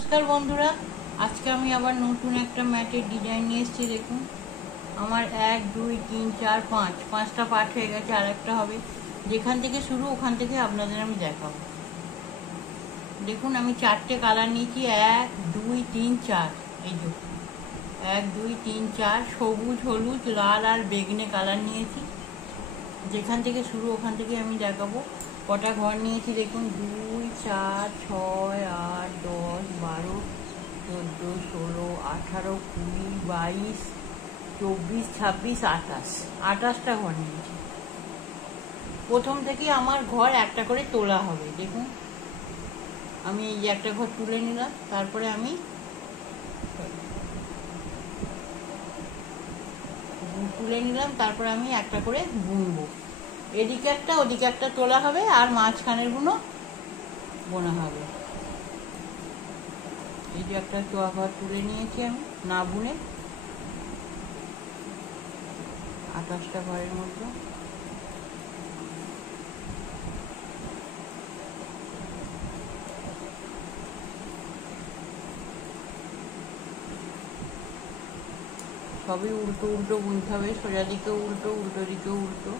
নমস্কার বন্ধুরা, আজকে আমি আবার নতুন একটা ম্যাটের ডিজাইন নিয়ে এসেছি। দেখুন, আমার 1 2 3 4 5 5টা পার্ট হয়ে গেছে, আর একটা হবে। যেখান থেকে শুরু ওখান থেকে আপনাদের আমি দেখাবো। দেখুন, আমি 4টে কালার নিয়েছি, 1 2 3 4। এই যে 1 2 3 4 সবুজ, হলুদ, লাল আর বেগনে কালার নিয়েছি। যেখান থেকে শুরু ওখান থেকে আমি দেখাবো। কটা ঘর নিয়েছি দেখুন, 2 4 6 8 10 12 14 16 18 20 22 24 26 28টা ঘর নিয়েছি। প্রথম থেকে আমার ঘর একটা করে তোলা হবে। দেখুন, আমি এই একটা ঘর তুলে নিলাম, তারপরে আমি একটা করে বুনবো। এদিকে একটা ওদিকে একটা তোলা হবে, আর মাঝখানের গুলো বোনা হবে। এই যে একটা তোয়া ঘর তুলে নিয়েছি আমি, না বুনে। 28টা ঘরের মধ্যে সবই উল্টো উল্টো বুনতে হবে। সোজা দিকেও উল্টো, উল্টো দিকেও উল্টো।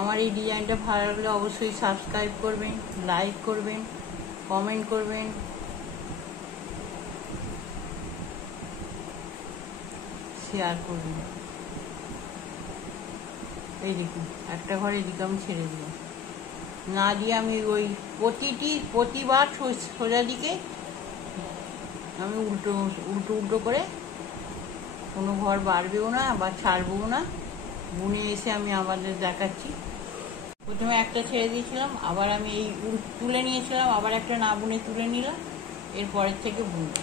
আমার এই ডিজাইনটা ভালো লাগলে অবশ্যই সাবস্ক্রাইব করবেন, লাইক করবেন, কমেন্ট করবেন, শেয়ার করবেন। এই দেখুন, একটা ঘর এদিকে আমি ছেড়ে দিলাম, না দিয়ে আমি ওই প্রতিবার সোজা দিকে আমি উল্টো উল্টো উল্টো করে কোনো ঘর বাড়বেও না বা ছাড়বেও না। বুনে এসে আমি আমাদের দেখাচ্ছি। প্রথমে একটা ছেড়ে দিয়েছিলাম, আবার আমি এই তুলে নিয়েছিলাম, আবার একটা না বুনে তুলে নিলাম, এরপরের থেকে বুনবো।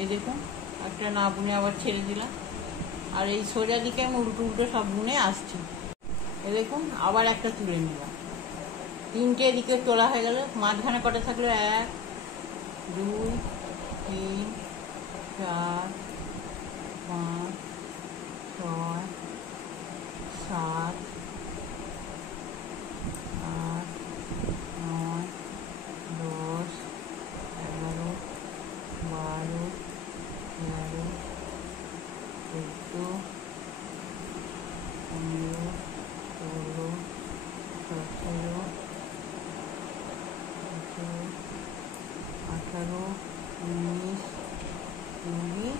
এই দেখুন, একটা না বুনে আবার ছেড়ে দিলাম, আর এই সোজা দিকে আমি উল্টো উল্টো সব বুনে আসছি। এই দেখুন, আবার একটা তুলে নিলাম। 3টে এদিকে তোলা হয়ে গেল। মাঝখানে কটা থাকলো? 1 2 3 4 5 6 7 8 9 10 11 12 13 14 15 16 17 18 19 20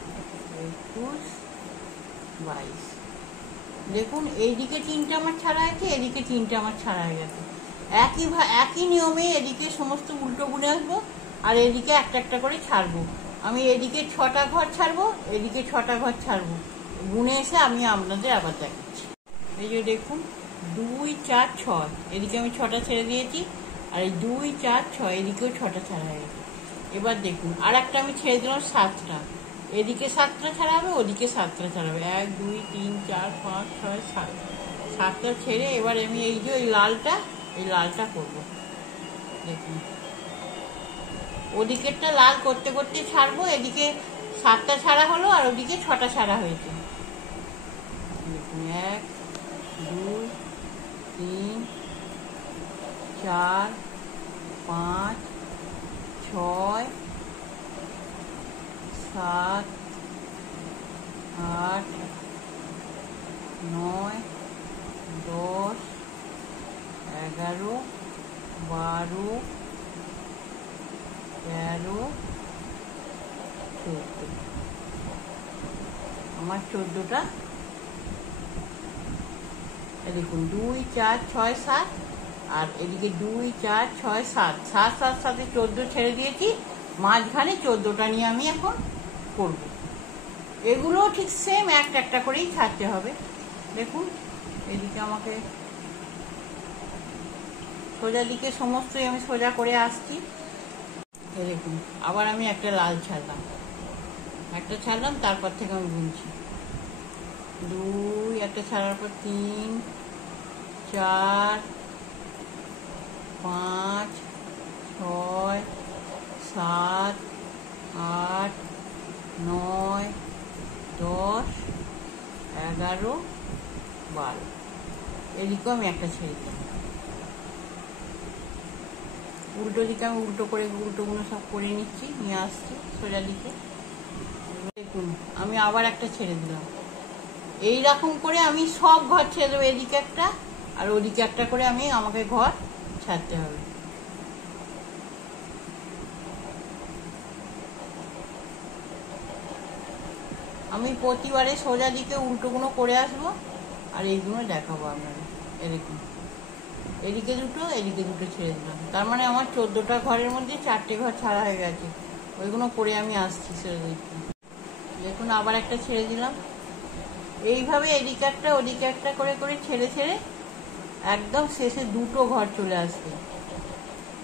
21 22। দেখুন, এইদিকে 3টে আমার ছাড়া আছে, এদিকে 3টে আমার ছাড়া হয়ে গেছে। একই নিয়মে এদিকে সমস্ত উল্টো বুনে আসবো, আর এদিকে একটা একটা করে ছাড়বো। আমি এদিকে 6টা ঘর ছাড়বো, এদিকে 6টা ঘর ছাড়বো। বুনে এসে আমি আপনাদের আবার দেখাচ্ছি। এই যে দেখুন, 2 4 6, এদিকে আমি 6টা ছেড়ে দিয়েছি, আর এই 2 4 6 এদিকেও 6টা ছাড়া হয়ে গেছে। এবার দেখুন, আর একটা আমি ছেড়ে দিলাম 7টা। এদিকে 7টা ছাড়া হবে, ওদিকে 7টা ছাড়া হবে। 1 2 3 4 5 6 7, 7টা ছেড়ে এবার আমি এই যে এই লালটা করবো। দেখুন, ওদিকেরটা লাল করতে করতে ছাড়বো। এদিকে 7টা ছাড়া হলো, আর ওদিকে 6টা ছাড়া হয়েছে। দেখুন, 1 2 3 4 5 6 7 8 9 10 11 12 13 14। আমার 14টা দেখুন 2 4 6 7, আর এদিকে 2 4 6 7, 7 7 সাথে 14 ছেড়ে দিয়েছি, মাঝখানে 14টা নিয়ে আমি এখন করব। এগুলো ঠিক সেম একটা একটা করেই ছাড়তে হবে। দেখুন এদিকে আমাকে সোজা দিকে সমস্তই আমি সোজা করে আসছি। দেখুন আবার আমি একটা লাল ছাড়লাম, একটা ছাড়লাম, তারপর থেকে আমি গুনছি 2, একটা ছাড়ার পর 3 4 5 6 7 8 9 10 11 12, এদিকেও আমি একটা ছেড়ে দিলাম। উল্টো দিকে আমি উল্টো করে উল্টোগুলো সব করে নিচ্ছি, নিয়ে আসছি সোজা দিকে। দেখুন আমি আবার একটা ছেড়ে দিলাম। এইরকম করে আমি সব ঘর ছেড়ে দেবো, এদিকে একটা আর ওদিকে একটা করে আমাকে ঘর ছাড়তে হবে। আমি প্রতিবারে সোজা দিকে উল্টোগুলো করে আসবো, আর এইগুলো দেখাবো আপনারা। এরকম এদিকে দুটো, এদিকে দুটো ছেড়ে দিলাম, তার মানে আমার 14টা ঘরের মধ্যে 4টে ঘর ছাড়া হয়ে গেছে। ওইগুলো করে আমি আসছি সোজা দিকে। দেখুন আবার একটা ছেড়ে দিলাম। এইভাবে এদিকে একটা ওদিকে একটা করে করে ছেড়ে ছেড়ে একদম শেষে দুটো ঘর চলে আসবে।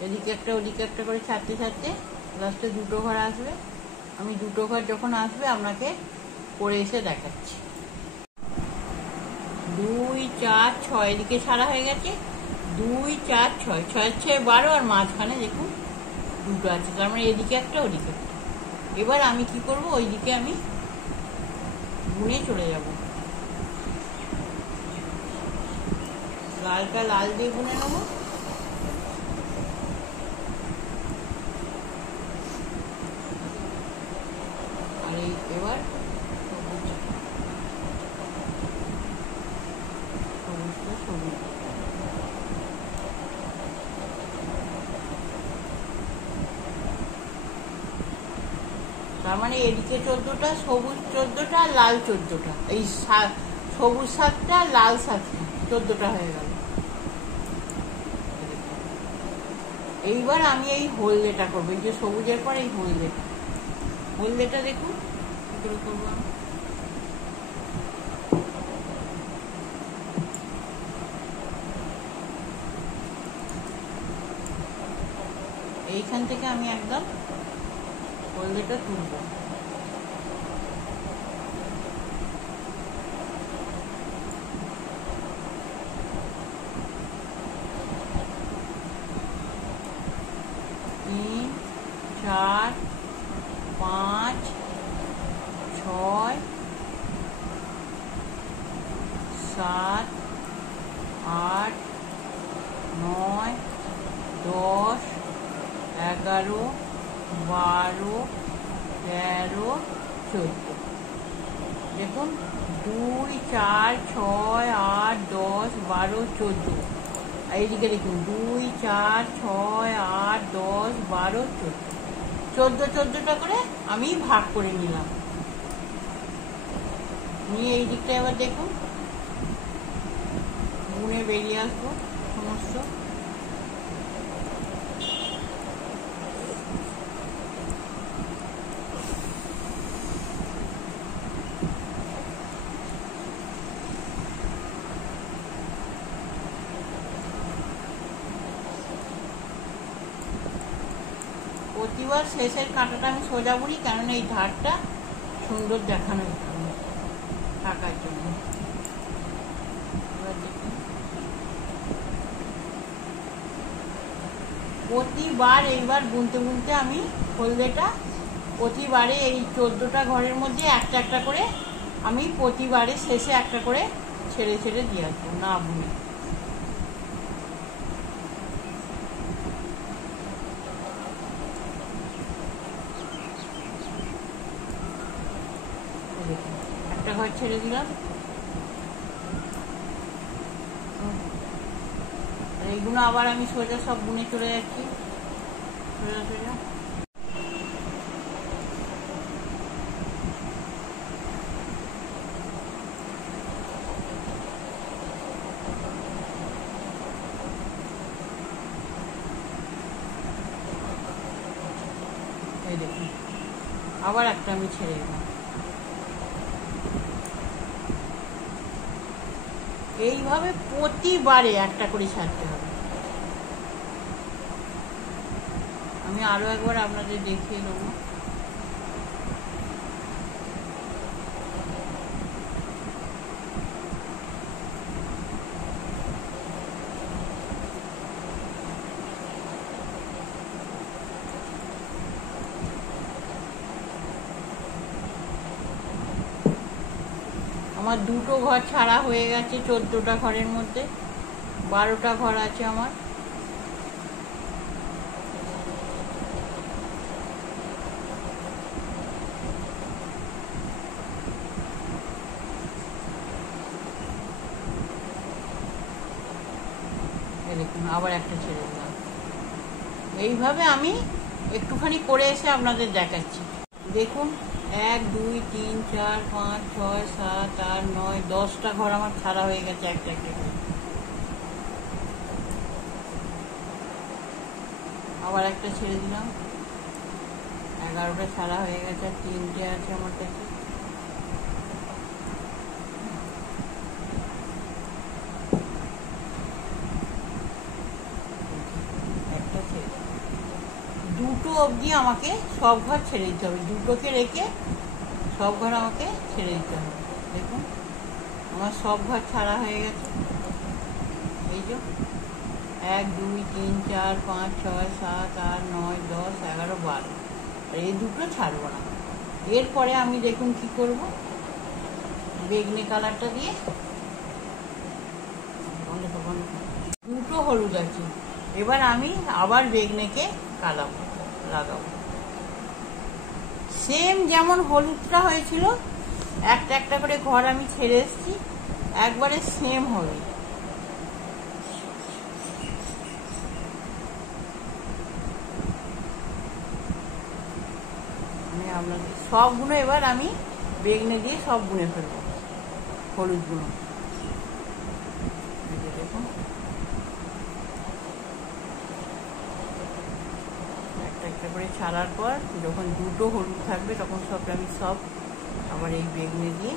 এদিকে একটা ওদিকে একটা করে ছাড়তে ছাড়তে লাস্টে দুটো ঘর আসবে। আমি দুটো ঘর যখন আসবে আপনাকে করে এসে দেখাচ্ছি। 2 4 6 এদিকে সারা হয়ে গেছে, 2 4 6, 6 6 12, আর মাঝখানে দেখুন দুটো আছে, তার মানে এদিকে একটা ওদিকে একটা। এবার আমি কি করব, ওইদিকে আমি বুনে চলে যাব। লালটা লাল দিয়ে বুনে নেব, আর এবার সবুজটা সবুজ। তার মানে এদিকে 14টা, সবুজ 14টা, আর লাল 14টা, এই সবুজ 7টা, লাল 7টা, 14টা হয়ে গেল। এইবার আমি এই হলদেটা করবো, এই যে সবুজের পর এই হলদেটা দেখুন কি করে করবো আমি। এইখান থেকে আমি একদম হলদেটা তুলবো। তিন 4 5 6 7 8 9 10 11 12 13 14। দেখুন 2 4 6 8 10 12 14, আর এইদিকে দেখুন 2 4 6 8 10 12 14, 14টা করে আমি ভাগ করে নিলাম। নিয়ে এই দিকটা এবার দেখুন বুনে বেরিয়ে আসবো সমস্ত। প্রতিবার শেষের কাঁটাটা আমি সোজা বুনি, কেননা এই ধারটা সুন্দর দেখানো থাকার জন্য। প্রতিবার এইবার বুনতে বুনতে আমি হলদেটা প্রতিবারে এই 14টা ঘরের মধ্যে একটা একটা করে আমি প্রতিবারে শেষে একটা করে ছেড়ে ছেড়ে দিয়ে আসবো না বুনে। একটা ঘর ছেড়ে দিলাম, এইগুলো আবার আমি সোজা সব বুনে চলে যাচ্ছি সোজা সোজা। এই দেখুন আবার একটা আমি ছেড়ে দিলাম। এইভাবে প্রতিবারে একটা করে ছাড়তে হবে। আমি আরো একবার আপনাদের দেখিয়ে দেবো। আমার দুটো ঘর ছাড়া হয়ে গেছে, 14টা ঘরের মধ্যে 12টা ঘর আছে আমার। দেখুন আবার একটা ছেড়ে দিলাম। এইভাবে আমি একটুখানি করে এসে আপনাদের দেখাচ্ছি। দেখুন 1 2 3 4 5 6 7 8 9 10টা ঘর আমার ছাড়া হয়ে গেছে একটা একটা করে। আবার একটা ছেড়ে দিলাম, 11টা ছাড়া হয়ে গেছে, আর 3টে আছে আমার কাছে। একটা ছেড়ে দুটো অবধি আমাকে সব ঘর ছেড়ে দিতে হবে, দুটোকে রেখে সব ঘর আমাকে ছেড়ে দিতে হবে। দেখুন আমার সব ঘর ছাড়া হয়ে গেছে। এই যে 1 2 3 4 5 6 7 8 9 10 11 12, আর এই দুটো ছাড়বো না। এরপরে আমি দেখুন কি করব, বেগনি কালারটা দিয়ে দুটো হলুদ আছে, এবার আমি আবার বেগনেকে লাগাবো। সেম যেমন হলুদটা হয়েছিল, একটা একটা করে ঘর আমি ছেড়ে এসেছি, একবারে সেম হবে। আপনাদের সবগুলো এবার আমি বেগনে দিয়ে সব বুনে ফেলবো, হলুদ গুলো। দেখুন একটা একটা করে ছাড়ার পর যখন দুটো হলুদ থাকবে তখন আমি সব আবার এই বেগনে দিয়ে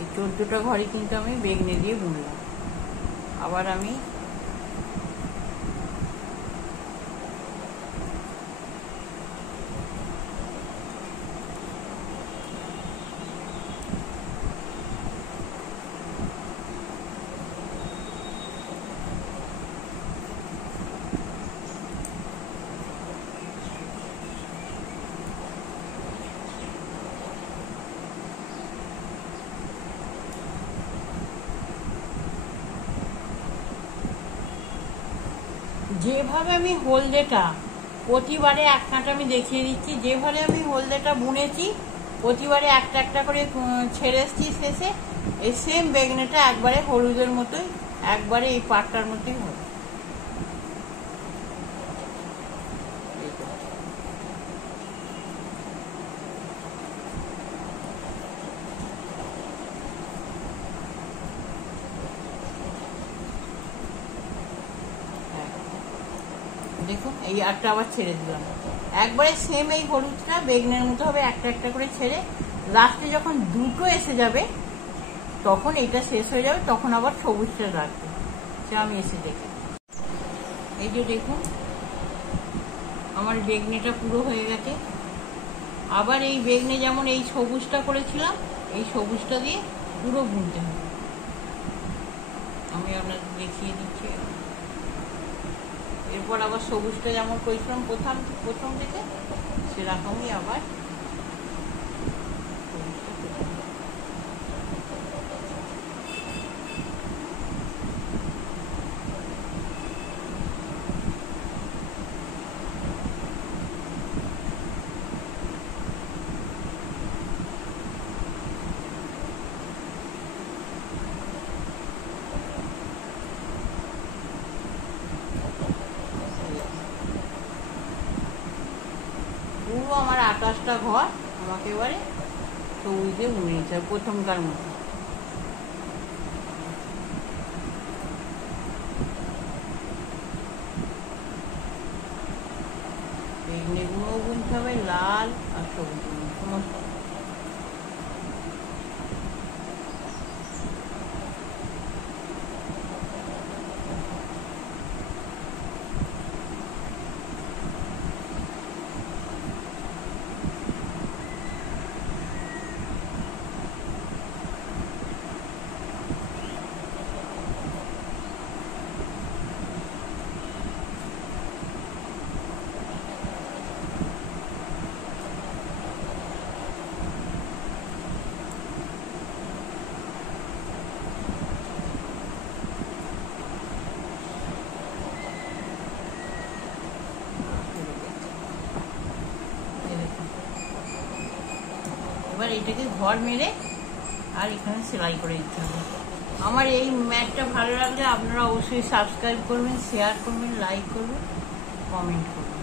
এই 14টা ঘরই কিন্তু আমি বেগনে দিয়ে বুনলাম। আবার আমি যেভাবে আমি হলদেটা প্রতিবারে এক কাঁটা আমি দেখিয়ে দিচ্ছি, যেভাবে আমি হলদেটা বুনেছি প্রতিবারে একটা একটা করে ছেড়ে এসছি শেষে, এই সেম বেগনেটা একবারে হলুদের মতোই একবারে এই পাটটার মতোই হবে। দেখুন এই আটটা আবার ছেড়ে দিলাম, একবারে সেম এই হলুদটা বেগনের মতো হবে, একটা একটা করে ছেড়ে লাস্টে যখন দুটো এসে যাবে তখন এটা শেষ হয়ে যাবে, তখন আবার সবুজটা রাখবে। সে আমি এসে দেখি। এই যে দেখুন আমার বেগনিটা পুরো হয়ে গেছে। আবার এই বেগনে যেমন এই সবুজটা করেছিলাম, এই সবুজটা দিয়ে পুরো বুনতে হবে। আমি আপনাদের দেখিয়ে দিচ্ছি। এরপর আবার সবুজটা যেমন করেছিলাম প্রথম থেকে সেরকমই আবার পুরো আমার 28টা ঘর আমাকে এবারে সবুজ দিয়ে বুনে নিতে হবে প্রথমকার মতো। এগুলোও বুনতে হবে, লাল আর সবুজ সমস্ত। এবার এটাকে ঘর মেরে আর এখানে সেলাই করে দিতে হবে। আমার এই ম্যাটটা ভালো লাগলে আপনারা অবশ্যই সাবস্ক্রাইব করবেন, শেয়ার করবেন, লাইক করবেন, কমেন্ট করবেন।